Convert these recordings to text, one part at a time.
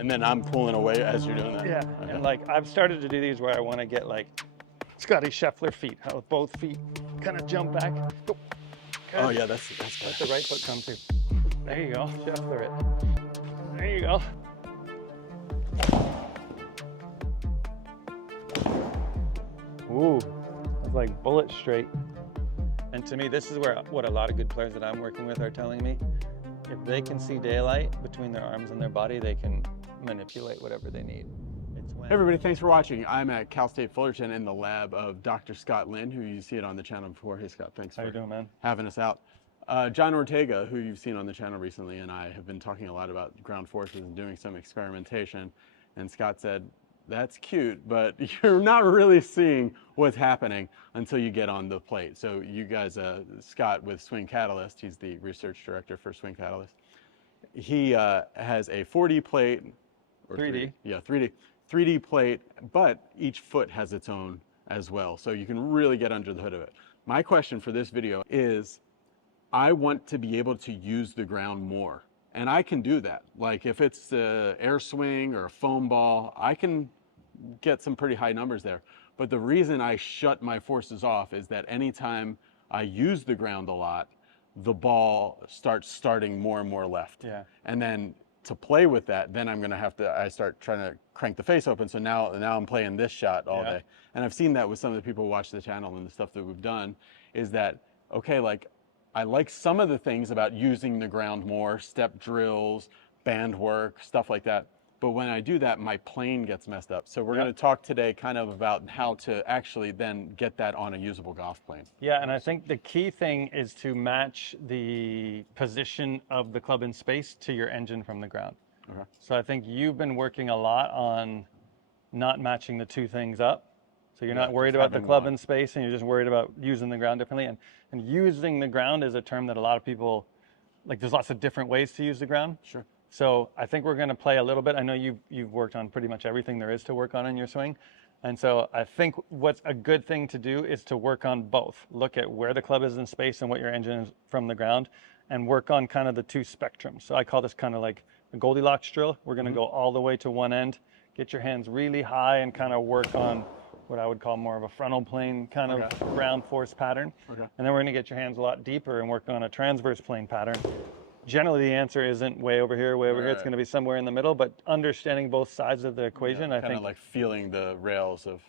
And then I'm pulling away as you're doing that? Yeah, Okay. and like I've started to do these where I want to get like Scotty Scheffler feet, how both feet kind of jump back. Go. Oh yeah, that's Let the right foot come too. There you go, Scheffler it. There you go. Ooh, that's like bullet straight. And to me, this is where what a lot of good players that I'm working with are telling me. If they can see daylight between their arms and their body, they can manipulate whatever they need. Hey everybody, thanks for watching. I'm at Cal State Fullerton in the lab of Dr. Scott Lynn, who you see it on the channel before. Hey Scott, thanks How for you doing, man? having us out. John Ortega, who you've seen on the channel recently, and I have been talking a lot about ground forces and doing some experimentation. And Scott said, that's cute, but you're not really seeing what's happening until you get on the plate. So you guys, Scott with Swing Catalyst, he's the research director for Swing Catalyst. He has a 4D plate, or 3D. Yeah, 3D plate, but each foot has its own as well. So you can really get under the hood of it. My question for this video is, I want to be able to use the ground more. And I can do that. Like if it's an air swing or a foam ball, I can get some pretty high numbers there. But the reason I shut my forces off is that anytime I use the ground a lot, the ball starting more and more left. Yeah. And then to play with that, then I'm going to have to, I start trying to crank the face open. So now I'm playing this shot all day. And I've seen that with some of the people who watch the channel and the stuff that we've done is that, okay, like I like some of the things about using the ground more, step drills, band work, stuff like that. But when I do that, my plane gets messed up. So we're going to talk today kind of about how to actually then get that on a usable golf plane. Yeah, and I think the key thing is to match the position of the club in space to your engine from the ground. Okay. So I think you've been working a lot on not matching the two things up. So you're not worried about the club in space and you're just worried about using the ground differently. And using the ground is a term that a lot of people, like there's lots of different ways to use the ground. Sure. So I think we're going to play a little bit. I know you've worked on pretty much everything there is to work on in your swing. And so I think what's a good thing to do is to work on both. Look at where the club is in space and what your engine is from the ground and work on kind of the two spectrums. So I call this kind of like a Goldilocks drill. We're going to go all the way to one end, get your hands really high and kind of work on what I would call more of a frontal plane kind of ground force pattern. Okay. And then we're going to get your hands a lot deeper and work on a transverse plane pattern. Generally, the answer isn't way over here, way over here. It's going to be somewhere in the middle, but understanding both sides of the equation, I think. Kind of like feeling the rails of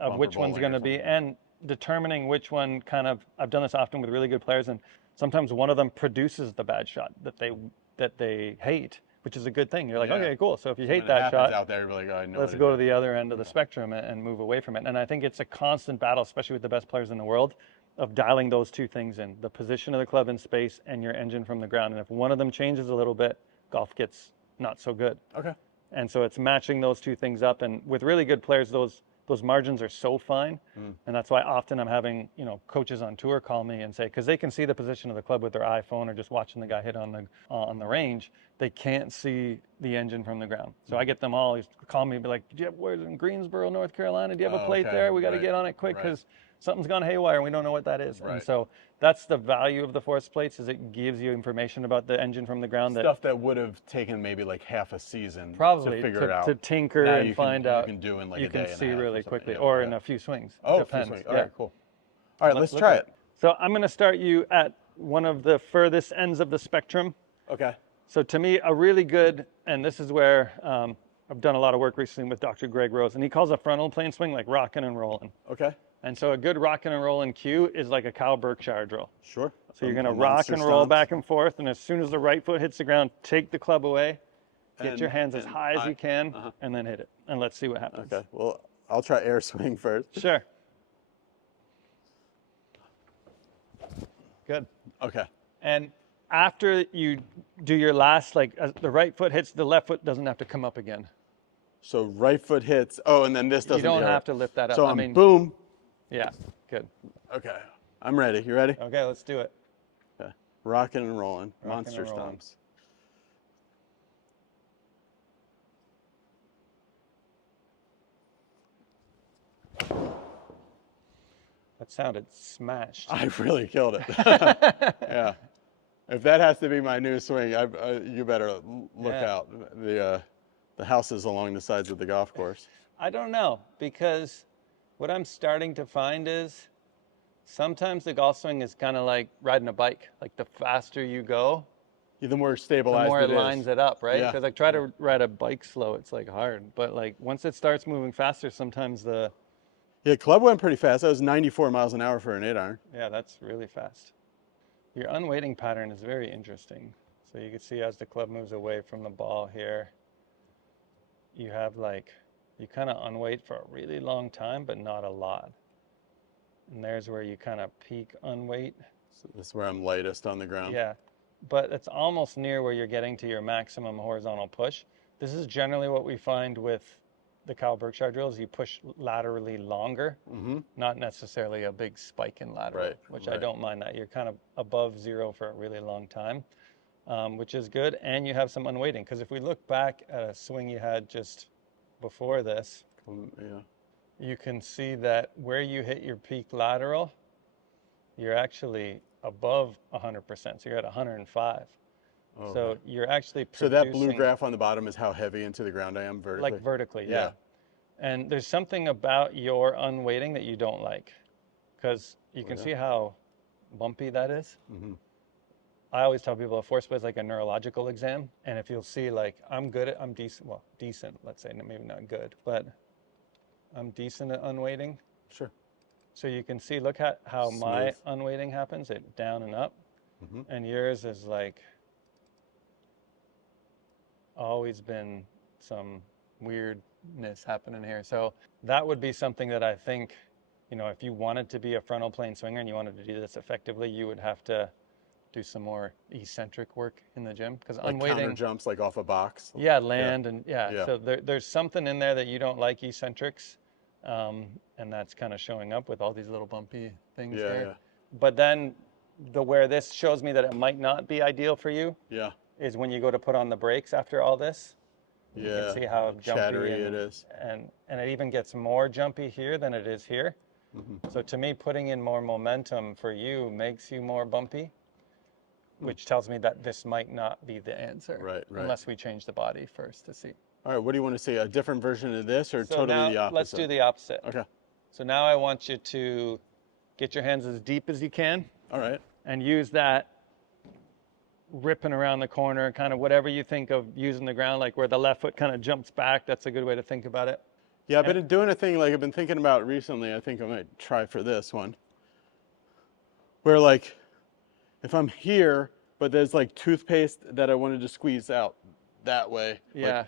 of which one's going to be, and determining which one kind of, I've done this often with really good players, and sometimes one of them produces the bad shot that they hate, which is a good thing. You're like, okay, cool. So if you hate that shot, out there, you're like, oh, I know let's go to the other end of the spectrum and move away from it. And I think it's a constant battle, especially with the best players in the world, of dialing those two things in, the position of the club in space and your engine from the ground. And if one of them changes a little bit, golf gets not so good. Okay. And so it's matching those two things up. And with really good players, those margins are so fine. And that's why often I'm having, coaches on tour call me and say, because they can see the position of the club with their iPhone or just watching the guy hit on the range, they can't see the engine from the ground. So I get them all, call me and be like, where's in Greensboro, North Carolina? Do you have a plate there? We got to get on it quick because something's gone haywire and we don't know what that is. And so that's the value of the force plates, is it gives you information about the engine from the ground. Stuff that would have taken maybe like half a season probably to figure it out. To tinker and find out. You can do in like you a day can see really quickly, yeah, or in a few swings. Oh, depends. A few swings. All right, cool. All right, let's try it. So I'm going to start you at one of the furthest ends of the spectrum. Okay. So to me, a really good, and this is where I've done a lot of work recently with Dr. Greg Rose, and he calls a frontal plane swing like rocking and rolling. Okay. And so a good rocking and rolling cue is like a Kyle Berkshire drill. Sure. So you're going to rock and roll back and forth, and as soon as the right foot hits the ground, take the club away, get your hands as high as you can, and then hit it. And let's see what happens. Okay. Well, I'll try air swing first. Sure. Good. Okay. And after you do your last, like the right foot hits, the left foot doesn't have to come up again. So right foot hits. Oh, and then this doesn't. You don't have to lift that up. So boom. Yeah. Good. Okay. I'm ready. You ready? Okay, let's do it. Okay. Rocking and rolling. Monster stomps. That sounded smashed. I really killed it. Yeah. If that has to be my new swing, you better look out. the houses along the sides of the golf course. I don't know, because what I'm starting to find is sometimes the golf swing is kind of like riding a bike. Like the faster you go, Yeah, the more the stabilized more it is. lines it up, right? Yeah. Because like try to ride a bike slow, it's like hard. But like once it starts moving faster, sometimes Yeah, club went pretty fast. That was 94 miles an hour for an 8-iron. yeah, that's really fast. Your unweighting pattern is very interesting. So you can see as the club moves away from the ball here, you have like, you kind of unweight for a really long time, but not a lot. And there's where you kind of peak unweight. So this is where I'm lightest on the ground. Yeah, but it's almost near where you're getting to your maximum horizontal push. This is generally what we find with the Kyle Berkshire drills. You push laterally longer, not necessarily a big spike in lateral, which I don't mind that. You're kind of above zero for a really long time, which is good. And you have some unweighting, because if we look back at a swing you had just before this, you can see that where you hit your peak lateral, you're actually above 100%. So you're at 105. Oh, so you're actually So producing, that blue graph on the bottom is how heavy into the ground I am vertically? like vertically, yeah. And there's something about your unweighting that you don't like, because you can see how bumpy that is. I always tell people a force play is like a neurological exam. And if you'll see, like, I'm decent, well, decent, let's say, maybe not good, but I'm decent at unweighting. Sure. So you can see, look at how my unweighting happens, it down and up. And yours is like always been some weirdness happening here. So that would be something that I think, you know, if you wanted to be a frontal plane swinger and you wanted to do this effectively, you would have to do some more eccentric work in the gym, because like unweighting counter jumps, like off a box. land and so there's something in there that you don't like, eccentrics, and that's kind of showing up with all these little bumpy things there. But then where this shows me that it might not be ideal for you is when you go to put on the brakes after all this. You can see how jumpy it is. And it even gets more jumpy here than it is here. So to me, putting in more momentum for you makes you more bumpy, which tells me that this might not be the answer. Unless we change the body first to see. All right, what do you want to see? A different version of this, or totally the opposite? Let's do the opposite. Okay. So now I want you to get your hands as deep as you can. All right. And use that ripping around the corner, kind of whatever you think of using the ground, like where the left foot kind of jumps back. That's a good way to think about it. Yeah, I've been doing a thing like I've been thinking about recently. I think I might try for this one. Where like, if I'm here, but there's like toothpaste that I wanted to squeeze out that way. Yeah.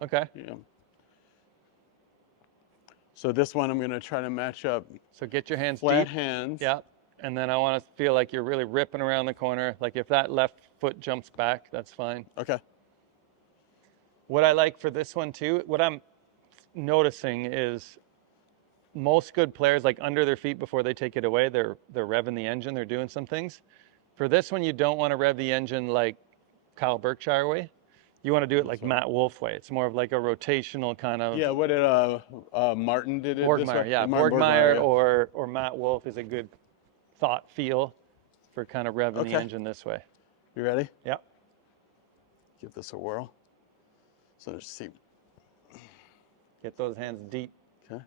Like, okay. Yeah. So this one I'm going to try to match up. So get your hands flat deep. hands. Yeah. And then I want to feel like you're really ripping around the corner. Like if that left foot jumps back, that's fine. Okay. What I like for this one too, what I'm noticing is most good players, like under their feet before they take it away, they're revving the engine, they're doing some things. For this one, you don't want to rev the engine like Kyle Berkshire way. You want to do it like Matt Wolf way. It's more of like a rotational kind of. Yeah, what did Martin did it Borgmeyer, this way? yeah. Borgmeyer or Matt Wolf is a good thought feel for kind of revving the engine this way. You ready? Yeah. Give this a whirl. So just see. Get those hands deep. Okay.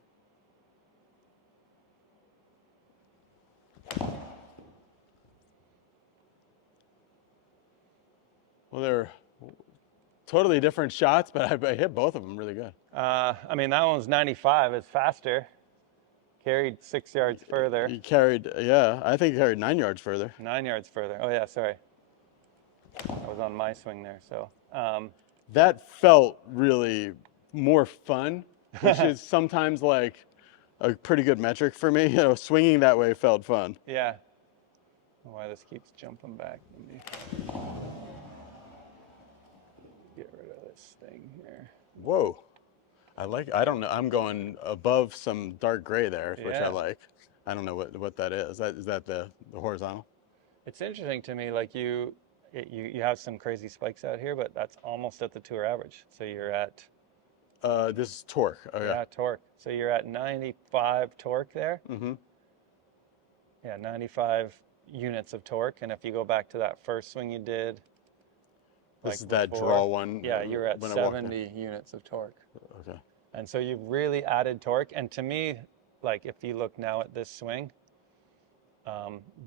Well, they're totally different shots, but I hit both of them really good. I mean, that one's 95. It's faster. Carried 6 yards further. You carried, yeah, I think you carried 9 yards further. 9 yards further. Oh, yeah, sorry. I was on my swing there, so. That felt really more fun, which is sometimes like a pretty good metric for me. You know, swinging that way felt fun. Yeah. Why this keeps jumping back. Let me get rid of this thing here. Whoa. I don't know. I'm going above some dark gray there, which I like. I don't know what that is. Is that the horizontal? It's interesting to me, like you have some crazy spikes out here, but that's almost at the tour average. So you're at... this is torque. Oh, yeah, torque. So you're at 95 torque there. Yeah, 95 units of torque. And if you go back to that first swing you did, This is that draw one. Yeah, you're at when I walked in. 70 units of torque. Okay. And so you've really added torque. And to me, like if you look now at this swing,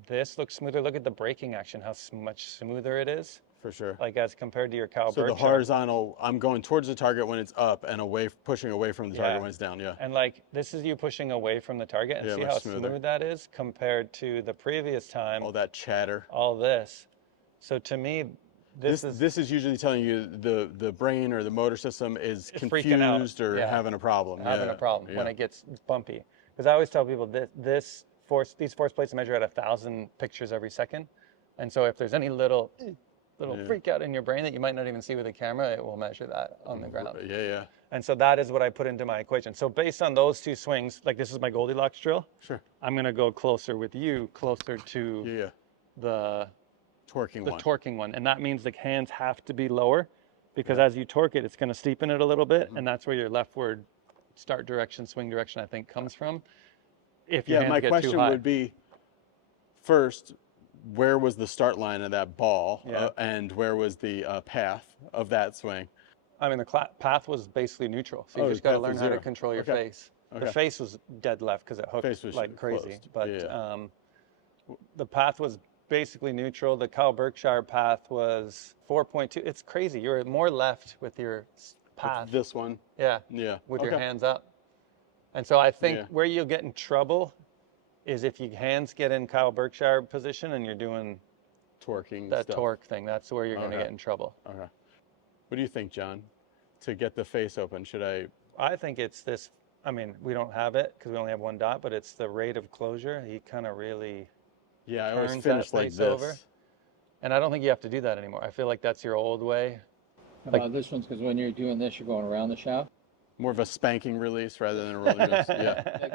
this looks smoother. Look at the braking action, how much smoother it is. For sure. Like as compared to your Cal So Berkshire. the horizontal, I'm going towards the target when it's up and away, pushing away from the target when it's down. Yeah. And like this is you pushing away from the target, and see how smooth that is compared to the previous time. All that chatter. All this. So to me, this is usually telling you the brain or the motor system is confused or having a problem. Having a problem when it gets bumpy. Because I always tell people that these force plates measure at 1,000 pictures every second, and so if there's any little freak out in your brain that you might not even see with a camera, it will measure that on the ground. Yeah. And so that is what I put into my equation. So based on those two swings, like this is my Goldilocks drill. Sure. I'm going to go closer with you, closer to the torquing one. And that means the hands have to be lower, because as you torque it, it's going to steepen it a little bit. And that's where your leftward start direction, swing direction, I think comes from. If your hands my get question too high. would be, first, where was the start line of that ball, and where was the path of that swing? I mean, the path was basically neutral, so you just got to learn how to control your face. The face was dead left because it hooked like crazy, but the path was basically neutral. The Cal Berkshire path was 4.2. It's crazy. You're more left with your path. With this one? Yeah. With your hands up. And so I think where you'll get in trouble is if your hands get in Kyle Berkshire position and you're doing torquing that torque thing. That's where you're going to get in trouble. Okay. What do you think, John? To get the face open, should I? I think it's this. I mean, we don't have it because we only have one dot, but it's the rate of closure. He kind of really I always finish like this. Over. And I don't think you have to do that anymore. I feel like that's your old way. How about this one's because when you're doing this, you're going around the shaft. More of a spanking release rather than a rolling release. Like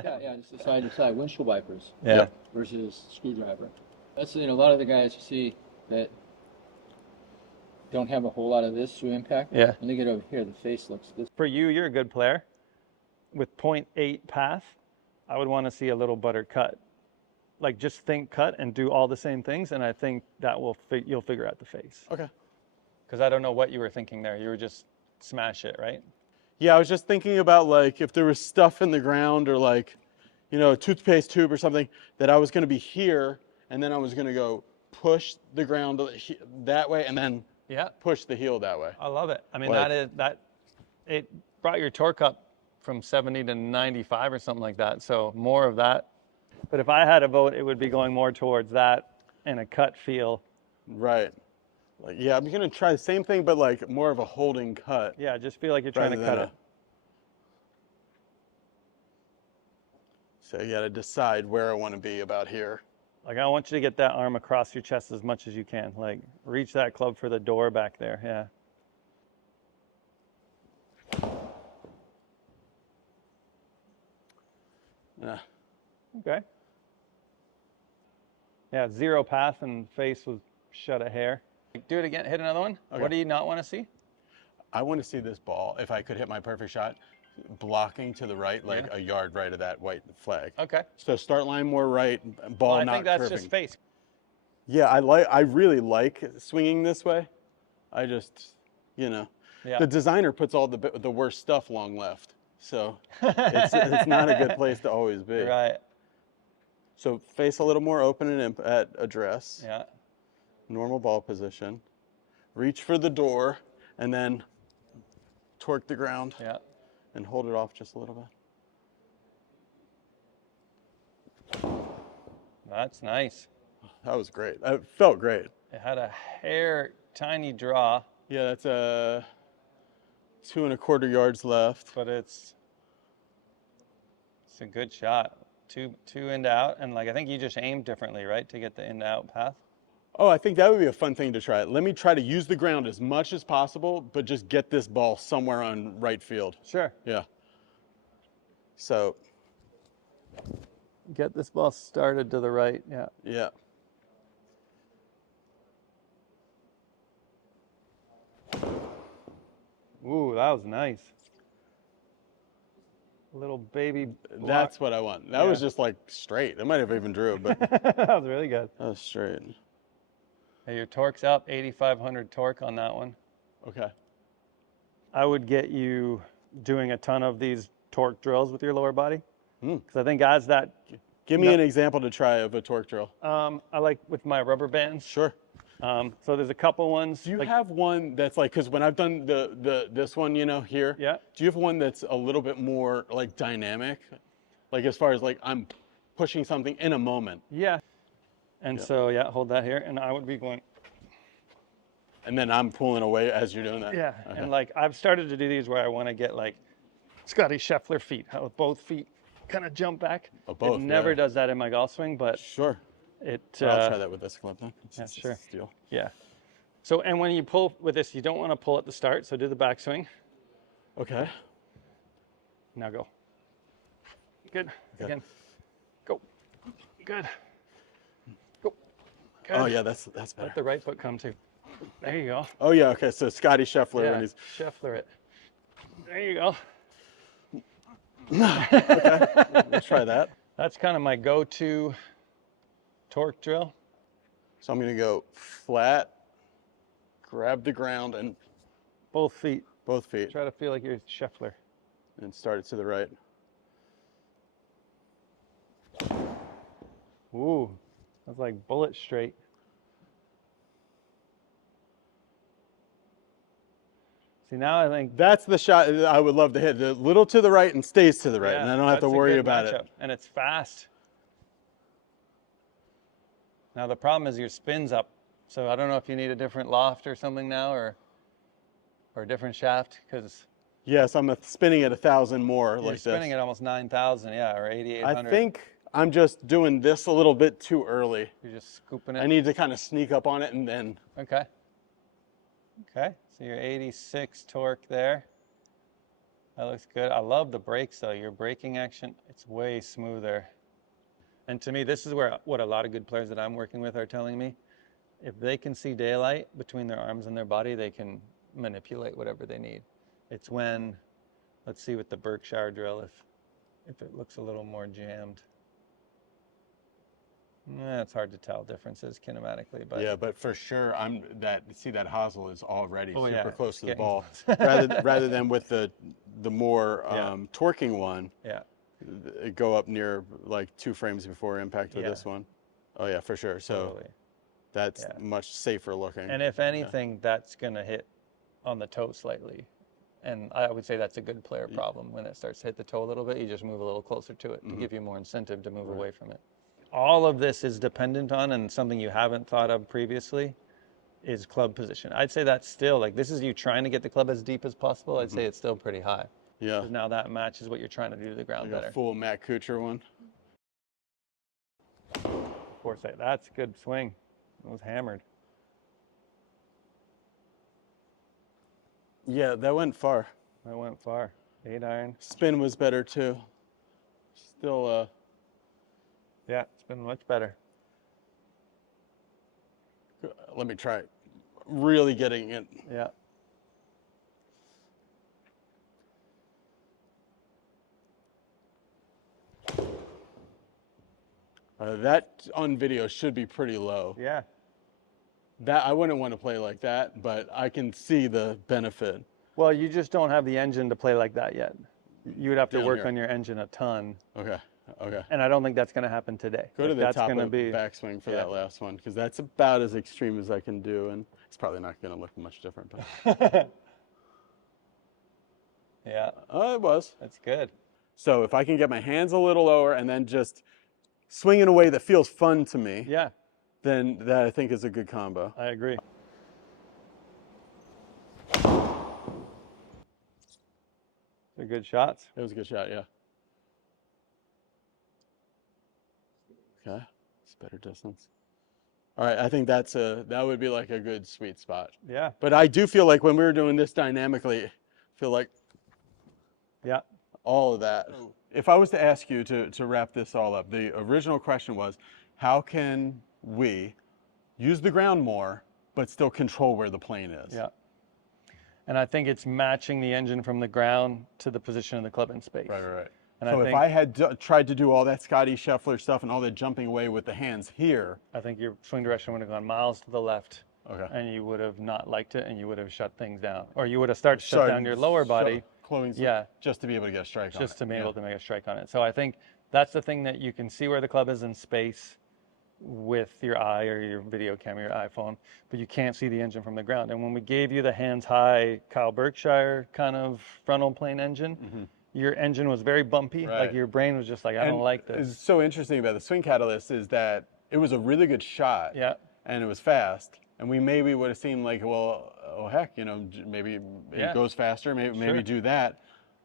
that, just the side to side windshield wipers. Yeah. Versus screwdriver. That's a lot of the guys you see that don't have a whole lot of this to impact. Yeah. When they get over here, the face looks this. For you, you're a good player. With 0.8 path, I would want to see a little butter cut. Like just think cut and do all the same things, and I think that will you'll figure out the face. Okay. Because I don't know what you were thinking there. You were just smash it, right? Yeah, I was just thinking about like if there was stuff in the ground or like, a toothpaste tube or something, that I was going to be here and then I was going to go push the ground that way and then push the heel that way. I love it. I mean, it brought your torque up from 70 to 95 or something like that. So more of that. But if I had a vote, it would be going more towards that and a cut feel. Right. Like, I'm going to try the same thing, but like more of a holding cut. Yeah, just feel like you're trying to cut it. So you got to decide where I want to be about here. Like I want you to get that arm across your chest as much as you can. Like reach that club for the door back there. Yeah. Okay. Yeah, zero path and face was shut a hair. Do it again, hit another one. Okay. What do you not want to see? I want to see this ball, if I could hit my perfect shot, blocking to the right, like a yard right of that white flag. Okay. So start line more right, ball not curving. I think that's just face. Yeah, I really like swinging this way. I just, the designer puts all the worst stuff long left. So it's not a good place to always be. Right. So face a little more open and at address. Yeah. Normal ball position. Reach for the door and then torque the ground. Yeah. And hold it off just a little bit. That's nice. That was great. It felt great. It had a hair tiny draw. Yeah, that's 2 1/4 yards left. But it's a good shot. Two in to out, and I think you just aimed differently, right, to get the in to out path? Oh, I think that would be a fun thing to try. Let me try to use the ground as much as possible, but just get this ball somewhere on right field. Sure. Yeah. So get this ball started to the right. Yeah. Yeah. Ooh, that was nice. Little baby block. That's what I want. That was just straight. I might have even drew it, but that was really good. That was straight. Hey, your torque's up, 8,500 torque on that one. Okay. I would get you doing a ton of these torque drills with your lower body. Hmm. Because I think as that, Give me an example to try of a torque drill. I like with my rubber bands. Sure. So there's a couple ones. Do you like, have one that's like, because when I've done this one, you know, here, Yeah. do you have one that's a little bit more like dynamic? Like as far as like I'm pushing something in a moment. Yeah. And Yeah. so, yeah, hold that here. And I would be going, And then I'm pulling away as you're doing that. yeah. Okay. And like I've started to do these where I want to get like Scotty Scheffler feet, how both feet kind of jump back. Oh, both, It never yeah. does that in my golf swing, but Sure. it. I'll try that with this club then. Yeah, It's sure. Steel. Yeah. So, and when you pull with this, you don't want to pull at the start. So do the backswing. Okay. Now go. Good. Okay. Again. Go. Good. Go. Good. Oh yeah, that's better. Let the right foot come too. There you go. Oh yeah, okay. So Scotty Scheffler Yeah. when he's Scheffler it. There you go. let's try that. That's kind of my go-to torque drill. So I'm gonna go flat, grab the ground and Both feet. both feet Try to feel like you're Scheffler. and start it to the right. Ooh, that's like bullet straight. See, now I think That's the shot that I would love to hit. The little to the right and stays to the right, and I don't have to that's a worry good about matchup. it. And it's fast. Now the problem is your spin's up. So I don't know if you need a different loft or something now, or a different shaft, because Yes, I'm spinning at 1,000 more you're like spinning this. at almost 9,000, yeah, or 8,800. I think I'm just doing this a little bit too early. You're just scooping I it. need to kind of sneak up on it and then. Okay. Okay, so your 86 torque there. That looks good. I love the brakes though. Your braking action, it's way smoother. And to me, this is where what a lot of good players that I'm working with are telling me. If they can see daylight between their arms and their body, they can manipulate whatever they need. It's when, let's see with the Berkshire drill if it looks a little more jammed. It's hard to tell differences kinematically, but Yeah, but for sure, that hosel is already Oh, super yeah, close to the getting ball. close. rather than with the more Yeah. torquing one, yeah. go up near like 2 frames before impact with Yeah. this one. Oh yeah, for sure. So Totally. that's Yeah. much safer looking. And if anything, that's going to hit on the toe slightly. And I would say that's a good player problem. When it starts to hit the toe a little bit, you just move a little closer to it to give you more incentive to move away from it. All of this is dependent on, and something you haven't thought of previously, is club position. I'd say that's still, like, this is you trying to get the club as deep as possible. I'd say it's still pretty high. Yeah, 'Cause now that matches what you're trying to do to the ground like better. a full Matt Kuchar one. Foresight, that's a good swing. It was hammered. Yeah, that went far. That went far. 8 iron. Spin was better too. Still, Yeah, it's been much better. let me try really getting it. Yeah. That on video should be pretty low. Yeah. That I wouldn't want to play like that, but I can see the benefit. Well, you just don't have the engine to play like that yet. You would have to Down work here. on your engine a ton, Okay, okay. and I don't think that's going to happen today. Go to Like, the that's top gonna of be backswing for yeah. that last one, because that's about as extreme as I can do, and it's probably not going to look much different. But Yeah, oh, it was. that's good. So if I can get my hands a little lower and then just swing in a way that feels fun to me, Yeah, then that I think is a good combo. I agree. They're good shots. It was a good shot, yeah. Okay, it's better distance. All right, I think that would be like a good sweet spot. Yeah, But I do feel like when we were doing this dynamically, I feel like yeah. all of that. If I was to ask you to wrap this all up, the original question was, how can we use the ground more, but still control where the plane is? Yeah. And I think it's matching the engine from the ground to the position of the club in space. Right. And So I if think, I had tried to do all that Scotty Scheffler stuff and all that jumping away with the hands here, I think your swing direction would have gone miles to the left Okay. and you would have not liked it, and you would have shut things down, or you would have started to shut down your lower body. Yeah, just to be able to get a strike on it. Just to be able to make a strike on it. So I think that's the thing, that you can see where the club is in space with your eye or your video camera, your iPhone, but you can't see the engine from the ground. And when we gave you the hands high Kyle Berkshire kind of frontal plane engine, your engine was very bumpy. Right. Like your brain was just like, I don't like this. It's so interesting about the swing catalyst is that it was a really good shot. Yeah. And it was fast. And we maybe would have seemed like, well, oh heck, you know, maybe it goes faster, maybe do that.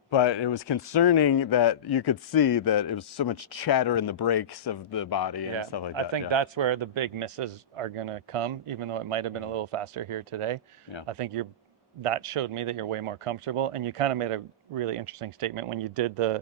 But it was concerning that you could see that it was so much chatter in the brakes of the body and stuff like that. I think that's where the big misses are going to come, even though it might have been a little faster here today. Yeah. I think that showed me that you're way more comfortable, and you kind of made a really interesting statement when you did the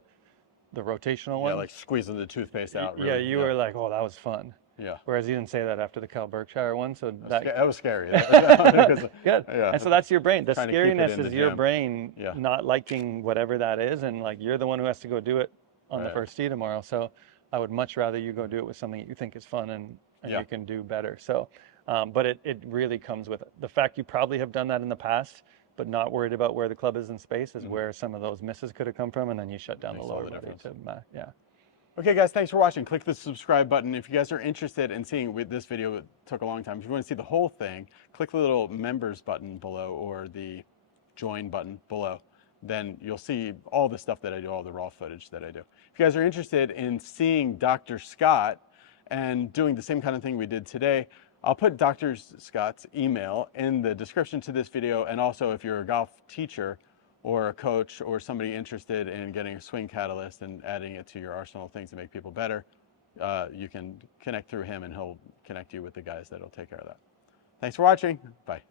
rotational one. Yeah, like squeezing the toothpaste out. Really. Yeah, you were like, oh, that was fun. Yeah. Whereas you didn't say that after the Kyle Berkshire one, so that was scary. Good. Yeah. And so that's your brain. The Trying to keep it scariness in is the your gym. brain Yeah. not liking whatever that is, and like you're the one who has to go do it on the first tee tomorrow. So I would much rather you go do it with something that you think is fun and you can do better. So, but it really comes with it. The fact you probably have done that in the past, but not worried about where the club is in space, is where some of those misses could have come from, and then you shut down the lower body to Okay, guys, thanks for watching. Click the subscribe button. If you guys are interested in seeing this video, it took a long time. If you want to see the whole thing, click the little members button below or the join button below. Then you'll see all the stuff that I do, all the raw footage that I do. If you guys are interested in seeing Dr. Scott and doing the same kind of thing we did today, I'll put Dr. Scott's email in the description to this video. And also, if you're a golf teacher or a coach or somebody interested in getting a swing catalyst and adding it to your arsenal of things to make people better, you can connect through him and he'll connect you with the guys that'll take care of that. Thanks for watching. Bye.